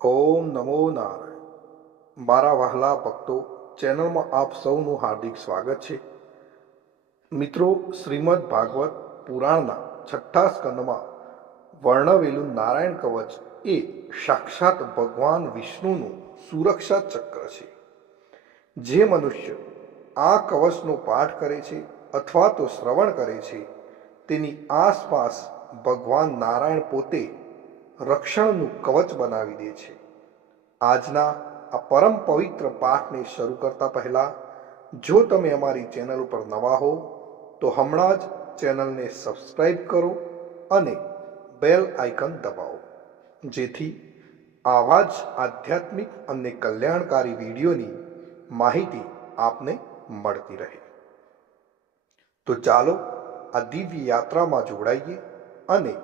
ઓમ નમો નારાયણ. મારા વહાલા ભક્તો, ચેનલમાં આપ સૌનું હાર્દિક સ્વાગત છે. મિત્રો, શ્રીમદ ભાગવત પુરાણના છઠ્ઠા સ્કંદમાં વર્ણવેલું નારાયણ કવચ એ સાક્ષાત ભગવાન વિષ્ણુનું સુરક્ષા ચક્ર છે. જે મનુષ્ય આ કવચનો પાઠ કરે છે અથવા તો શ્રવણ કરે છે, તેની આસપાસ ભગવાન નારાયણ પોતે રક્ષણનું કવચ બનાવી દે છે. આજના આ પરમ પવિત્ર પાઠને શરૂ કરતા પહેલા, જો તમે અમારી ચેનલ ઉપર નવા હો તો હમણાં જ ચેનલને સબસ્ક્રાઈબ કરો અને બેલ આઇકન દબાવો, જેથી આવા જ આધ્યાત્મિક અને કલ્યાણકારી વિડીયોની માહિતી આપને મળતી રહે. તો ચાલો આ દિવ્ય યાત્રામાં જોડાઈએ અને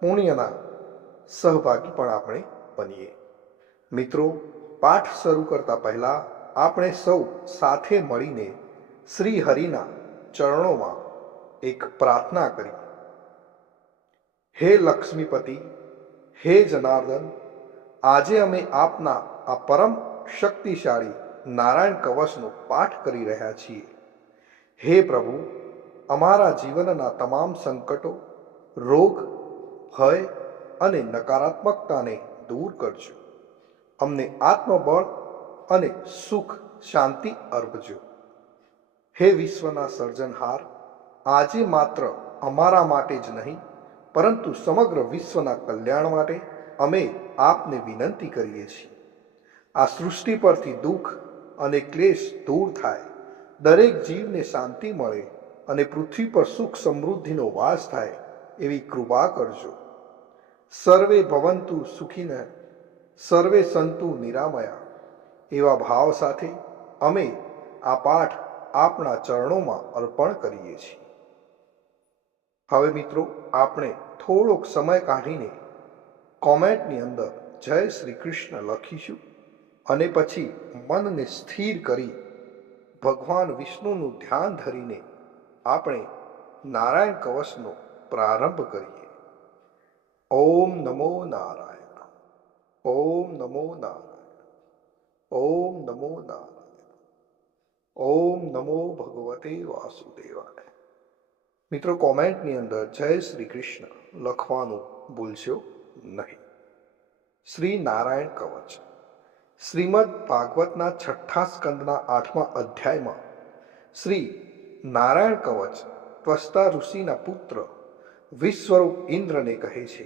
પુણ્યના સહભાગી પણ આપણે બનીએ. મિત્રો, પાઠ શરૂ કરતા પહેલા આપણે સૌ સાથે મળીને શ્રી હરિના ચરણોમાં એક પ્રાર્થના કરીએ. હે લક્ષ્મીપતિ, હે જનાર્દન, આજે અમે આપના આ પરમ શક્તિશાળી નારાયણ કવચનો પાઠ કરી રહ્યા છીએ. હે પ્રભુ, અમારા જીવનના તમામ સંકટો, રોગ, ભય અને નકારાત્મકતાને દૂર કરજો. અમને આત્મબળ અને સુખ શાંતિ અર્પજો. હે વિશ્વના સર્જનહાર, આજે માત્ર અમારા માટે જ નહીં પરંતુ સમગ્ર વિશ્વના કલ્યાણ માટે અમે આપને વિનંતી કરીએ છીએ. આ સૃષ્ટિ પરથી દુઃખ અને ક્લેશ દૂર થાય, દરેક જીવને શાંતિ મળે અને પૃથ્વી પર સુખ સમૃદ્ધિનો વાસ થાય એવી કૃપા કરજો. સર્વે ભવંતુ સુખિનઃ, સર્વે સંતુ નિરામયા એવા ભાવ સાથે અમે આ પાઠ આપણા ચરણોમાં અર્પણ કરીએ છીએ. હવે મિત્રો, આપણે થોડોક સમય કાઢીને કોમેન્ટની અંદર જય શ્રી કૃષ્ણ લખીશું અને પછી મનને સ્થિર કરી ભગવાન વિષ્ણુનું ધ્યાન ધરીને આપણે નારાયણ કવચનો પ્રારંભ કરીએ. ઓમ નમો નારાયણ, ઓમ નમો નારાયણ, ઓમ નમો નારાયણ, ઓમ નમો ભગવતે વાસુદેવાય. મિત્રો, કોમેન્ટની અંદર જય શ્રી કૃષ્ણ લખવાનું ભૂલશો નહીં. શ્રી નારાયણ કવચ શ્રીમદ ભાગવતના છઠ્ઠા સ્કંદના 8મા અધ્યાયમાં શ્રી નારાયણ કવચ ત્વષ્ટા ઋષિના પુત્ર વિશ્વરૂપ ઇન્દ્રને કહે છે.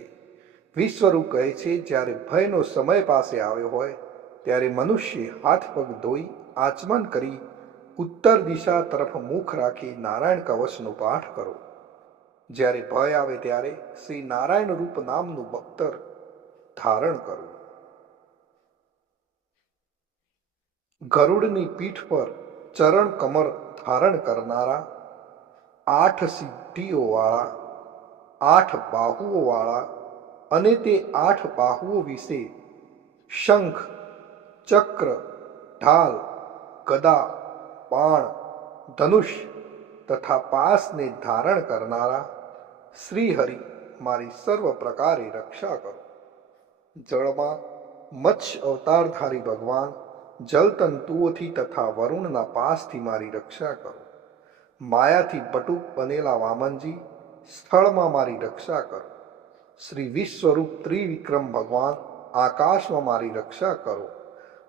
વિશ્વરૂપ કહે છે, જ્યારે ભયનો સમય પાસે આવ્યો હોય ત્યારે મનુષ્ય હાથ પગ ધોઈ આચમન કરી ઉત્તર દિશા તરફ મુખ રાખી નારાયણ કવચનો પાઠ કરો. જ્યારે ભય આવે ત્યારે શ્રી નારાયણ રૂપ નામનું બખ્તર ધારણ કરો. ગરુડની પીઠ પર ચરણ કમર ધારણ કરનારા, 8 સિદ્ધિઓવાળા, 8 બાહુઓવાળા અને તે 8 બાહુઓ વિશે શંખ, ચક્ર, ઢાલ, ગદા, બાણ, ધનુષ તથા પાસને ધારણ કરનારા શ્રી હરિ મારી સર્વ પ્રકારે રક્ષા કરો. જળમાં મત્સ્ય અવતારધારી ભગવાન જલતંતુઓથી તથા વરુણના પાસથી મારી રક્ષા કરો. માયાથી બટુક બનેલા વામનજી સ્થળમાં મારી રક્ષા કરો. શ્રી વિશ્વરૂપ ત્રિવિક્રમ ભગવાન આકાશમાં મારી રક્ષા કરો.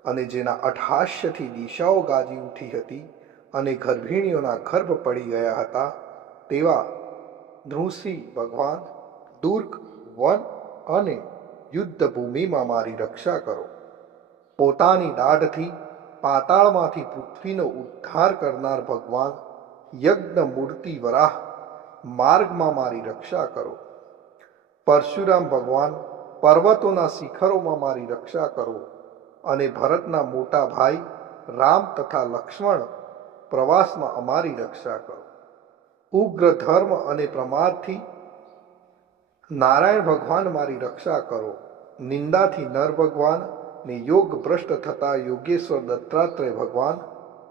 અને જેના અટ્ટહાસ્યથી દિશાઓ ગાજી ઉઠી હતી અને ગર્ભિણીઓના ગર્ભ પડી ગયા હતા તેવા નૃસિંહ ભગવાન દુર્ગ, વન અને યુદ્ધ ભૂમિમાં મારી રક્ષા કરો. પોતાની દાઢથી પાતાળમાંથી પૃથ્વીનો ઉદ્ધાર કરનાર ભગવાન યજ્ઞ મૂર્તિ વરાહ માર્ગમાં મારી રક્ષા કરો. પરશુરામ ભગવાન પર્વતોના શિખરોમાં મારી રક્ષા કરો. અને ભરતના મોટા ભાઈ રામ તથા લક્ષ્મણ પ્રવાસમાં અમારી રક્ષા કરો. ઉગ્ર ધર્મ અને પ્રમાદથી નારાયણ ભગવાન મારી રક્ષા કરો. નિંદાથી નર ભગવાન ને યોગ ભ્રષ્ટ થતા યોગેશ્વર દત્તાત્રેય ભગવાન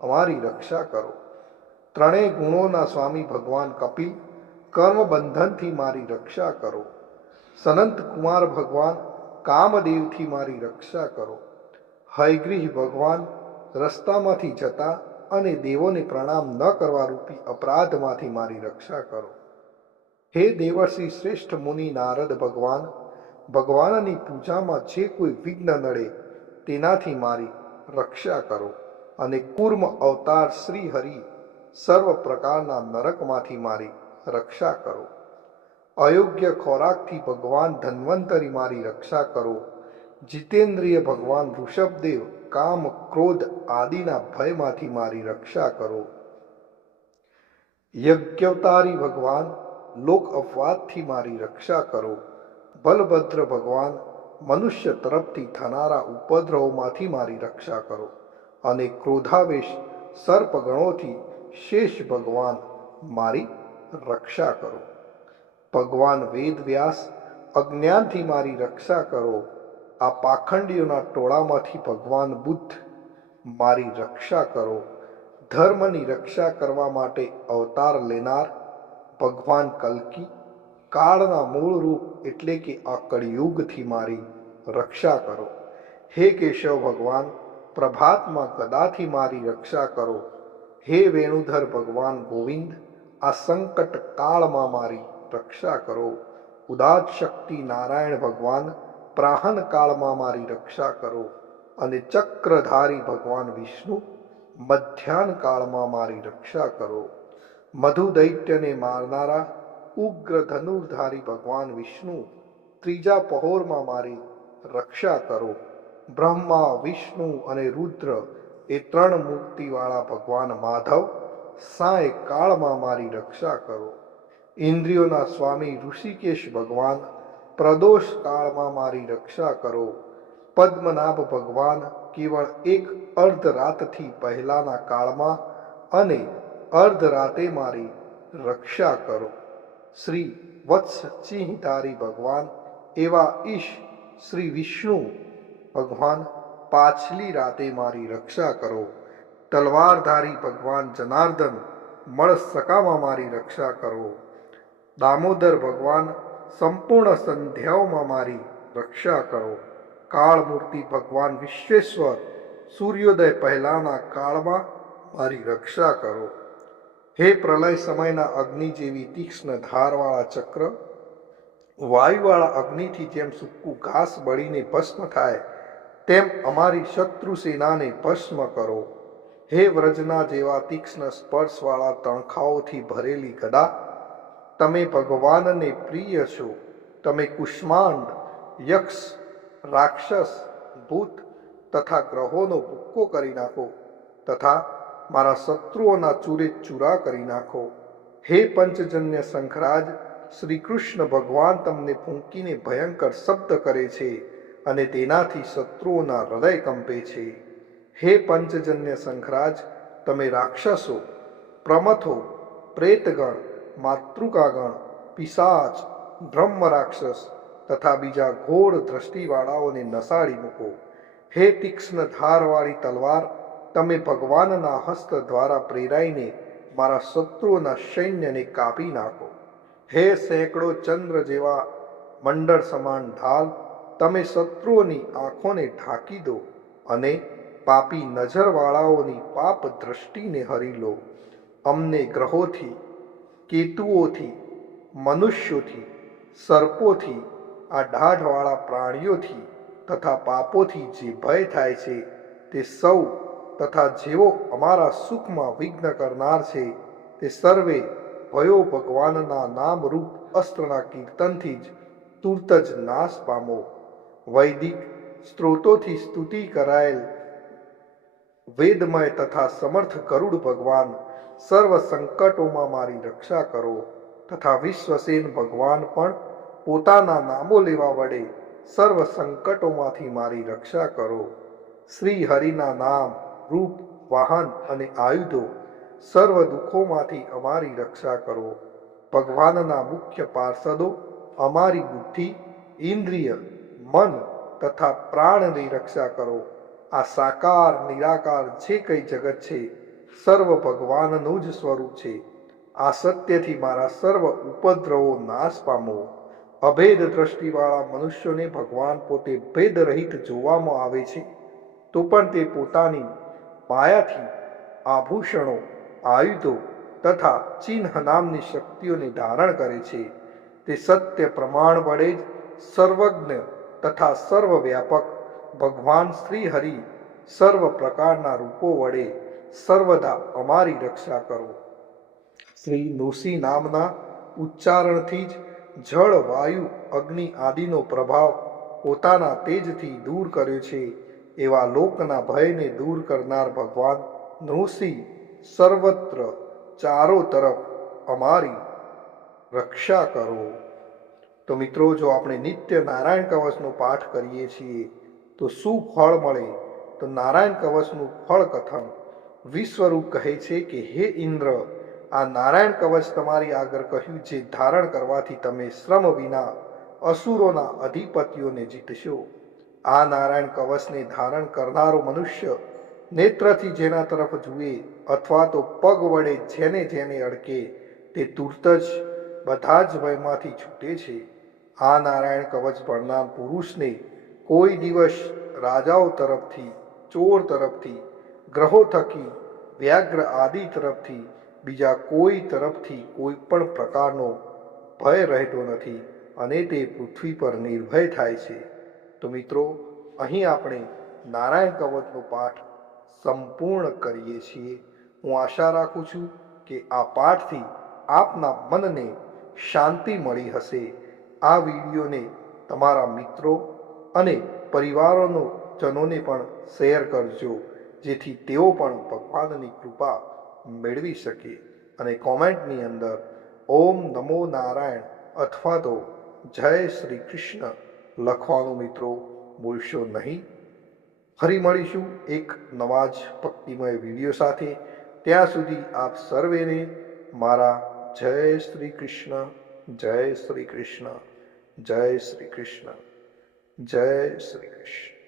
અમારી રક્ષા કરો. ત્રણેય ગુણોના સ્વામી ભગવાન કપિલ કર્મ બંધનથી મારી રક્ષા કરો. સનંત કુમાર ભગવાન કામદેવથી મારી રક્ષા કરો. હયગ્રીહ ભગવાન, રસ્તામાંથી જતા અને દેવોને પ્રણામ ન કરવા રૂપી અપરાધમાંથી મારી રક્ષા કરો. હે દેવર્ષિ શ્રેષ્ઠ મુનિ નારદ ભગવાન, ભગવાનની પૂજામાં જે કોઈ વિઘ્ન નડે તેનાથી મારી રક્ષા કરો. અને કૂર્મ અવતાર શ્રી હરિ, સર્વ પ્રકારના નરકમાંથી મારી રક્ષા કરો. અયોગ્ય ખોરાકથી ભગવાન ધન્વંતરી મારી રક્ષા કરો. જીતેન્દ્રિય ભગવાન ઋષભદેવ કામ ક્રોધ આદિના ભયમાંથી મારી રક્ષા કરો. યજ્ઞવતારી ભગવાન લોક અપવાદથી મારી રક્ષા કરો. બલભદ્ર ભગવાન મનુષ્ય તરફથી થનારા ઉપદ્રવોમાંથી મારી રક્ષા કરો. અને ક્રોધાવેશ સર્પગણોથી શેષ ભગવાન મારી રક્ષા કરો. ભગવાન વેદવ્યાસ અજ્ઞાનથી મારી રક્ષા કરો. આ પાખંડીઓના ટોળામાંથી ભગવાન બુદ્ધ મારી રક્ષા કરો. ધર્મની રક્ષા કરવા માટે અવતાર લેનાર ભગવાન કલ્કી, કાળના મૂળ રૂપ એટલે કે આ કળિયુગથી મારી રક્ષા કરો. હે કેશવ ભગવાન, પ્રભાતમાં ગદાથી મારી રક્ષા કરો. હે વેણુધર ભગવાન ગોવિંદ, આ સંકટ કાળમાં મારી રક્ષા કરો. ઉદાત શક્તિ નારાયણ ભગવાન, પ્રાહન કાળમાં મારી રક્ષા કરો. અને ચક્રધારી ભગવાન વિષ્ણુ, મધ્યાહન કાળમાં મારી રક્ષા કરો. મધુ દૈત્યને મારનારા ઉગ્ર ધનુર્ધારી ભગવાન વિષ્ણુ, ત્રીજા પહોરમાં મારી રક્ષા કરો. બ્રહ્મા, વિષ્ણુ અને રુદ્ર એ ત્રણ મૂર્તિવાળા ભગવાન માધવ, સાય કાળમાં મારી રક્ષા કરો. ઇન્દ્રિયોના સ્વામી ઋષિકેશ ભગવાન, પ્રદોષ કાળમાં મારી રક્ષા કરો. પદ્મનાભ ભગવાન કેવળ એક અર્ધરાતથી પહેલાના કાળમાં અને અર્ધરાતે મારી રક્ષા કરો. શ્રી વત્સ સિંહધારી ભગવાન એવા ઈશ શ્રી વિષ્ણુ ભગવાન, પાછલી રાતે મારી રક્ષા કરો. તલવારધારી ભગવાન જનાર્દન, મળસકામાં મારી રક્ષા કરો. દામોદર ભગવાન, સંપૂર્ણ સંધ્યાઓમાં મારી રક્ષા કરો. કાળમૂર્તિ ભગવાન વિશ્વેશ્વર, સૂર્યોદય પહેલાના કાળમાં મારી રક્ષા કરો. હે પ્રલય સમયના અગ્નિ જેવી તીક્ષ્ણ ધારવાળા ચક્ર, વાયુવાળા અગ્નિથી જેમ સૂકું ઘાસ બળીને ભસ્મ થાય તેમ અમારી શત્રુ સેનાને ભસ્મ કરો. હે વ્રજના જેવા તીક્ષ્ણ સ્પર્શવાળા તણખાઓથી ભરેલી ગદા, તમે ભગવાનને પ્રિય છો. તમે કુષ્માંડ, યક્ષ, રાક્ષસ, ભૂત તથા ગ્રહોનો ભૂક્કો કરી નાખો તથા મારા શત્રુઓના ચૂરે ચૂરા કરી નાખો. હે પંચજન્ય શંખરાજ, શ્રી કૃષ્ણ ભગવાન તમને ફૂંકીને ભયંકર શબ્દ કરે છે અને તેનાથી શત્રુઓના હૃદય કંપે છે. હે પંચજન્ય શંખરાજ, તમે રાક્ષસો, પ્રમથો, પ્રેતગણ, માતૃકાગણ, પિશાચ, બ્રહ્મ રાક્ષસ તથા બીજા ઘોર દ્રષ્ટિવાળાઓને નસાડી મૂકો. હે તીક્ષ્ણ ધારવાળી તલવાર, તમે ભગવાનના હસ્ત દ્વારા પ્રેરાઈને મારા શત્રુઓના સૈન્યને કાપી નાખો. હે સેંકડો ચંદ્ર જેવા મંડળ સમાન ઢાલ, તમે શત્રુઓની આંખોને ઢાંકી દો અને પાપી નજરવાળાઓની પાપ દ્રષ્ટિને હરી લો. અમને ગ્રહોથી, કેતુઓથી, મનુષ્યોથી, સર્પોથી, આ દાઢવાળા પ્રાણીઓથી તથા પાપોથી જે ભય થાય છે તે સૌ તથા જેઓ અમારા સુખમાં વિઘ્ન કરનાર છે તે સર્વે ભયો ભગવાનના નામરૂપ અસ્ત્રના કીર્તનથી જ તુરત જ નાશ પામો. વૈદિક સ્ત્રોતોથી સ્તુતિ કરાયેલ વેદમય તથા સમર્થ ગરુડ ભગવાન, સર્વ સંકટોમાં મારી રક્ષા કરો. તથા વિશ્વસેન ભગવાન પણ પોતાના નામો લેવા વડે સર્વ સંકટોમાંથી મારી રક્ષા કરો. શ્રી હરિના નામ, રૂપ, વાહન અને આયુધો સર્વ દુઃખોમાંથી અમારી રક્ષા કરો. ભગવાનના મુખ્ય પાર્ષદો અમારી બુદ્ધિ, ઇન્દ્રિય, મન તથા પ્રાણની રક્ષા કરો. આ સાકાર નિરાકાર જે કંઈ જગત છે સર્વ ભગવાનનું જ સ્વરૂપ છે. આ સત્યથી મારા સર્વ ઉપદ્રવો નાશ પામો. અભેદ દ્રષ્ટિવાળા મનુષ્યોને ભગવાન પોતે ભેદરહિત જોવામાં આવે છે, તો પણ તે પોતાની માયાથી આભૂષણો, આયુધો તથા ચિહ્ન નામની શક્તિઓને ધારણ કરે છે. તે સત્ય પ્રમાણ વડે જ સર્વજ્ઞ તથા સર્વવ્યાપક ભગવાન શ્રી હરિ સર્વ પ્રકારના રૂપો વડે સર્વદા અમારી રક્ષા કરો. શ્રી નૃસિંહ નામના ઉચ્ચારણથી જ જળ, વાયુ, અગ્નિ આદિનો પ્રભાવ પોતાના તેજથી દૂર કર્યો છે. એવા લોકના ભયને દૂર કરનાર ભગવાન નૃસિંહ સર્વત્ર ચારો તરફ અમારી રક્ષા કરો. તો મિત્રો, જો આપણે નિત્ય નારાયણ કવચનો પાઠ કરીએ છીએ તો શું ફળ મળે? તો નારાયણ કવચનું ફળ કથન વિશ્વરૂપ કહે છે કે હે ઇન્દ્ર, આ નારાયણ કવચ તમારી આગળ કહ્યું જે ધારણ કરવાથી તમે શ્રમ વિના અસુરોના અધિપતિઓને જીતશો. આ નારાયણ કવચને ધારણ કરનારો મનુષ્ય નેત્રથી જેના તરફ જુએ અથવા તો પગ વડે જેને જેને અડકે તે તુરત જ બધા જ ભયમાંથી છૂટે છે. આ નારાયણ કવચ ભણનાર પુરુષને કોઈ દિવસ રાજાઓ તરફથી, ચોર તરફથી, ગ્રહો થકી, વ્યાઘ્ર આદિ તરફથી, બીજા કોઈ તરફથી કોઈ પણ પ્રકારનો ભય રહેતો નથી અને તે પૃથ્વી પર નિર્ભય થાય છે. તો મિત્રો, અહીં આપણે નારાયણ કવચનો પાઠ સંપૂર્ણ કરીએ છીએ. હું આશા રાખું છું કે આ પાઠથી આપના મનને શાંતિ મળી હશે. આ વિડીયોને તમારા મિત્રો અને પરિવારજનોને પણ શેર કરજો, જેથી તેઓ પણ ભગવાનની કૃપા મેળવી શકે. અને કોમેન્ટની અંદર ઓમ નમો નારાયણ અથવા તો જય શ્રી કૃષ્ણ લખવાનું મિત્રો ભૂલશો નહીં. ફરી મળીશું એક નવા જ ભક્તિમય વિડીયો સાથે. ત્યાં સુધી આપ સર્વેને મારા જય શ્રી કૃષ્ણ, જય શ્રી કૃષ્ણ, જય શ્રી કૃષ્ણ, જય શ્રી કૃષ્ણ.